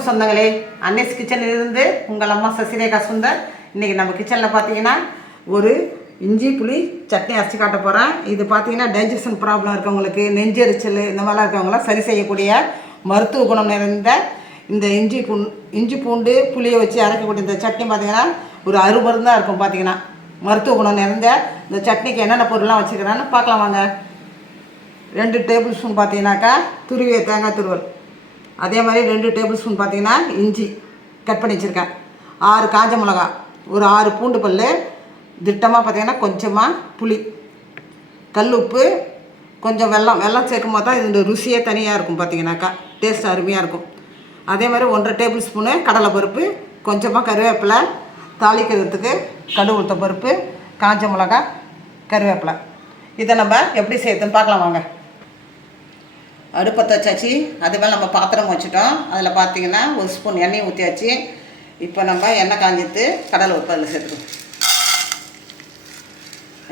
வணக்கம் சொந்தங்களே, அன்னேஸ் கிச்சனிலிருந்து உங்கள் அம்மா சசிரேகா சுந்தர். இன்றைக்கி நம்ம கிச்சனில் பார்த்தீங்கன்னா ஒரு இஞ்சி புளி சட்னி அரைச்சி காட்ட போகிறேன். இது பார்த்தீங்கன்னா டைஜஷன் ப்ராப்ளம் இருக்கவங்களுக்கு, நெஞ்செரிச்சல் இந்த மாதிரிலாம் இருக்கவங்களாம் சரி செய்யக்கூடிய மருத்துவ குணம் நிறைந்த இந்த இஞ்சி பூண்டு புளியை வச்சு அரைக்கக்கூடிய இந்த சட்னி பார்த்தீங்கன்னா ஒரு அருமருந்தாக இருக்கும். பார்த்தீங்கன்னா மருத்துவ குணம் நிறைந்த இந்த சட்னிக்கு என்னென்ன பொருள்லாம் வச்சுக்கிறான்னு பார்க்கலாம் வாங்க. 2 டேபிள் ஸ்பூன் பார்த்தீங்கன்னாக்கா துருவிய தேங்காய் துருவல், அதே மாதிரி 2 டேபிள் ஸ்பூன் பார்த்தீங்கன்னா இஞ்சி கட் பண்ணி வச்சுருக்கேன், 6 காஞ்ச மிளகா, ஒரு 6 பூண்டு பல், திட்டமாக பார்த்தீங்கன்னா கொஞ்சமாக புளி, கல் உப்பு, கொஞ்சம் வெல்லம் சேர்க்கும் போது தான் இந்த ருசியே தனியாக இருக்கும். பார்த்தீங்கன்னாக்கா டேஸ்ட் அருமையாக இருக்கும். அதே மாதிரி 1.5 டேபிள் ஸ்பூனு கடலைப்பருப்பு, கொஞ்சமாக கருவேப்பிலை, தாளிக்கிறதுக்கு கடுகு உளுத்த பருப்பு, காஞ்ச மிளகா, கருவேப்பிலை. இதை நம்ம எப்படி செய்யுதுன்னு பார்க்கலாம் வாங்க. அடுப்பத்தை வச்சாச்சு, அது மேலே நம்ம பாத்திரம் வச்சுட்டோம். அதில் பார்த்தீங்கன்னா 1 ஸ்பூன் எண்ணெய் ஊற்றியாச்சு. இப்போ நம்ம எண்ணெய் காஞ்சிட்டு கடலை உப்பு அதில் சேர்த்துக்கணும்.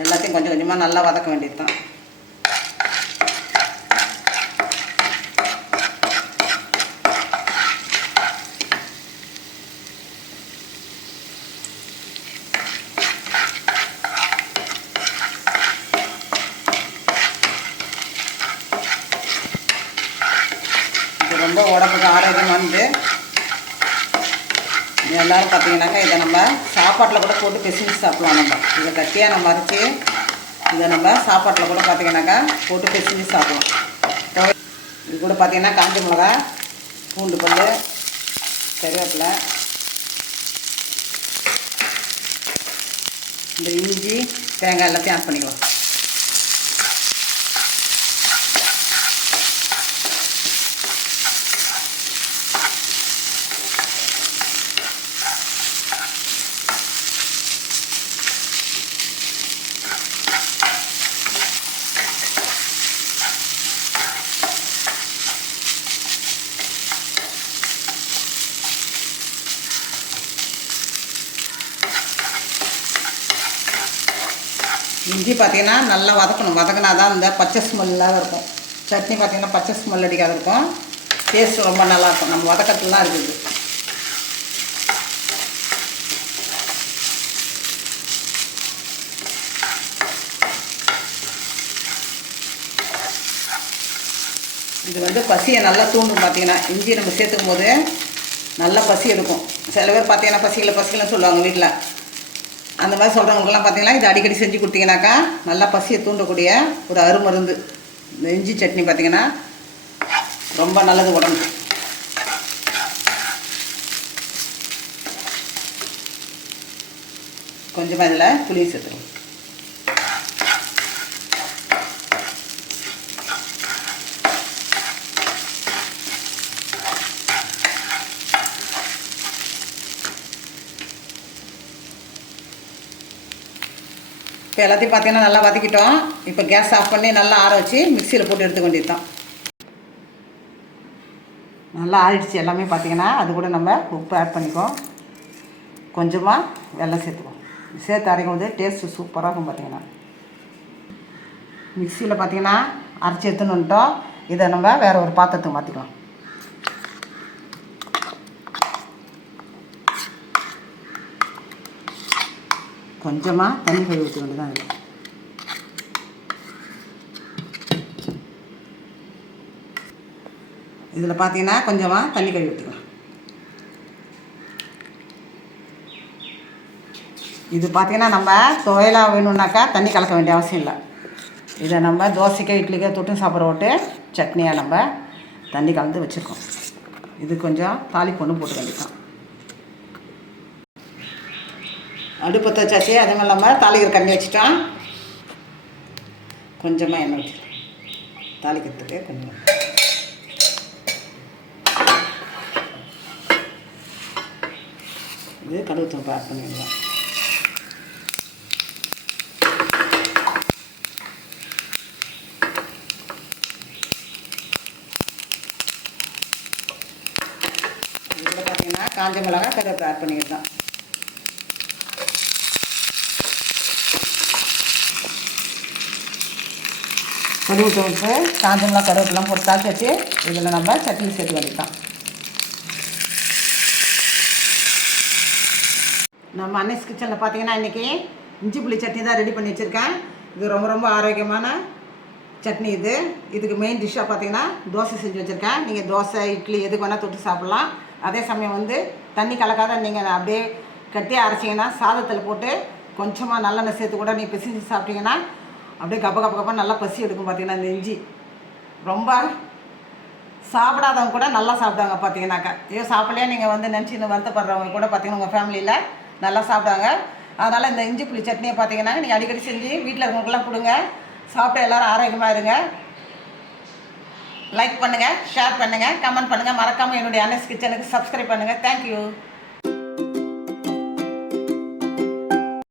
எல்லாத்தையும் கொஞ்சம் கொஞ்சமாக நல்லா வதக்க வேண்டியது தான். ரொம்ப உடம்புக்கு ஆரோக்கியமானது. எல்லோரும் பார்த்தீங்கன்னாக்கா இதை நம்ம சாப்பாட்டில் கூட போட்டு பிசைஞ்சு சாப்பிடலாம். நம்ம இதை கட்டியாக நம்ம அரைச்சி இதை நம்ம சாப்பாட்டில் கூட பார்த்தீங்கன்னாக்கா போட்டு பிசைஞ்சு சாப்பிடலாம். இது கூட பார்த்தீங்கன்னா காஞ்ச மிளகா, பூண்டு பல், கருவேப்பிலை, இந்த இஞ்சி தேங்காய் எல்லாத்தையும் ஆட் பண்ணிக்கலாம். இஞ்சி பார்த்தீங்கன்னா நல்லா வதக்கணும். வதக்கினா தான் இந்த பச்சை ஸ்மெல்லாக இருக்கும். சட்னி பார்த்தீங்கன்னா பச்சை ஸ்மெல் அடிக்காத இருக்கும். டேஸ்ட் ரொம்ப நல்லாயிருக்கும். நம்ம வதக்கத்துலாம் இருக்குது. இது வந்து பசியை நல்லா தூண்டும். பார்த்தீங்கன்னா இஞ்சி நம்ம சேர்த்துக்கும் போது நல்லா பசி எடுக்கும். சில பேர் பார்த்தீங்கன்னா பசிக்கலன்னு சொல்லுவாங்க வீட்டில். அந்த மாதிரி சொல்கிறவங்களுக்குலாம் பார்த்தீங்கன்னா இது அடிக்கடி செஞ்சு கொடுத்தீங்கன்னாக்கா நல்லா பசியை தூண்டக்கூடிய ஒரு அருமருந்து. இந்த இஞ்சி சட்னி பார்த்திங்கன்னா ரொம்ப நல்லது உடம்பு. கொஞ்சமாக இதில் புளி சேர்த்துக்கணும். இப்போ எல்லாத்தையும் பார்த்தீங்கன்னா நல்லா வதக்கிட்டோம். இப்போ கேஸ் ஆஃப் பண்ணி நல்லா ஆற வச்சு மிக்சியில் போட்டு எடுத்துக்க வேண்டியது தான். நல்லா ஆறிடுச்சு எல்லாமே. பார்த்தீங்கன்னா அது கூட நம்ம உப்பு ஆட் பண்ணிக்குவோம், கொஞ்சமாக வெல்லம் சேர்த்துக்குவோம். சேர்த்து அரைக்கும் போது டேஸ்ட்டு சூப்பராக இருக்கும். பார்த்தீங்கன்னா மிக்சியில் பார்த்தீங்கன்னா அரைச்சி எடுத்துன்னு வந்துட்டோம். இதை நம்ம வேறு ஒரு பாத்திரத்துக்கு மாற்றிக்கலாம். கொஞ்சமாக தண்ணி கழுவி ஊற்ற வேண்டியதான். இதில் பார்த்தீங்கன்னா கொஞ்சமாக தண்ணி கழுவி ஊற்றிக்கலாம். இது பார்த்தீங்கன்னா நம்ம துவையலாக வேணும்னாக்கா தண்ணி கலக்க வேண்டிய அவசியம் இல்லை. இதை நம்ம தோசைக்கோ இட்லிக்கோ தொட்டு சாப்பிட்ற விட்டு சட்னியாக நம்ம தண்ணி கலந்து வச்சுருக்கோம். இது கொஞ்சம் தாளிப்பு ஒன்று போட்டு வேண்டியதான். அடுப்பத்தை வச்சாச்சு. அதே மாதிரி நம்ம தாளிக்கிற கண்ணி வச்சுட்டோம். கொஞ்சமாக எண்ணெய் வச்சுக்கலாம் தாளிக்கிறதுக்கு. கொஞ்சம் இது கடுகு தூள் ஆட் பண்ணிடலாம். இதில் பார்த்தீங்கன்னா காஞ்ச மிளகாய், கருவேப்பிலை ஆட் பண்ணிக்கலாம். கடுகு தோப்பு காஞ்சமெல்லாம் கருவேப்பிலாம் போட்டு தாக்கி வச்சு இதில் நம்ம சட்னி சேர்த்து வேண்டியதான். நம்ம அன்னைஸ் கிச்சனில் பார்த்தீங்கன்னா இன்றைக்கி இஞ்சி புளி சட்னி தான் ரெடி பண்ணி வச்சுருக்கேன். இது ரொம்ப ரொம்ப ஆரோக்கியமான சட்னி. இதுக்கு மெயின் டிஷ்ஷாக பார்த்தீங்கன்னா தோசை செஞ்சு வச்சுருக்கேன். நீங்கள் தோசை இட்லி எதுக்கு வேணால் தொட்டு சாப்பிட்லாம். அதே சமயம் தண்ணி கலக்காத நீங்கள் அப்படியே கட்டியாக அரைச்சிங்கன்னா சாதத்தில் போட்டு கொஞ்சமாக நல்லெண்ணெய் சேர்த்து கூட நீங்கள் பிசைஞ்சு சாப்பிட்டீங்கன்னா அப்படியே கப்ப கப்ப கப்பா நல்லா பசி எடுக்கும். பார்த்தீங்கன்னா இந்த இஞ்சி ரொம்ப சாப்பிடாதவங்க கூட நல்லா சாப்பிட்டாங்க. பார்த்தீங்கன்னாக்கா ஐயோ சாப்பிட்லையா நீங்கள் நினச்சின்னு வருத்தப்படுறவங்க கூட பார்த்தீங்கன்னா உங்கள் ஃபேமிலியில் நல்லா சாப்பிட்டாங்க. அதனால் இந்த இஞ்சி புளி சட்னியை பார்த்தீங்கன்னா நீங்கள் அடிக்கடி செஞ்சு வீட்டில் இருக்கவங்களுக்குலாம் கொடுங்க. சாப்பிட்டு எல்லோரும் ஆரோக்கியமாக இருங்க. லைக் பண்ணுங்கள், ஷேர் பண்ணுங்கள், கமெண்ட் பண்ணுங்கள். மறக்காமல் என்னுடைய அன்னைஸ் கிச்சனுக்கு சப்ஸ்கிரைப் பண்ணுங்கள். தேங்க்யூ.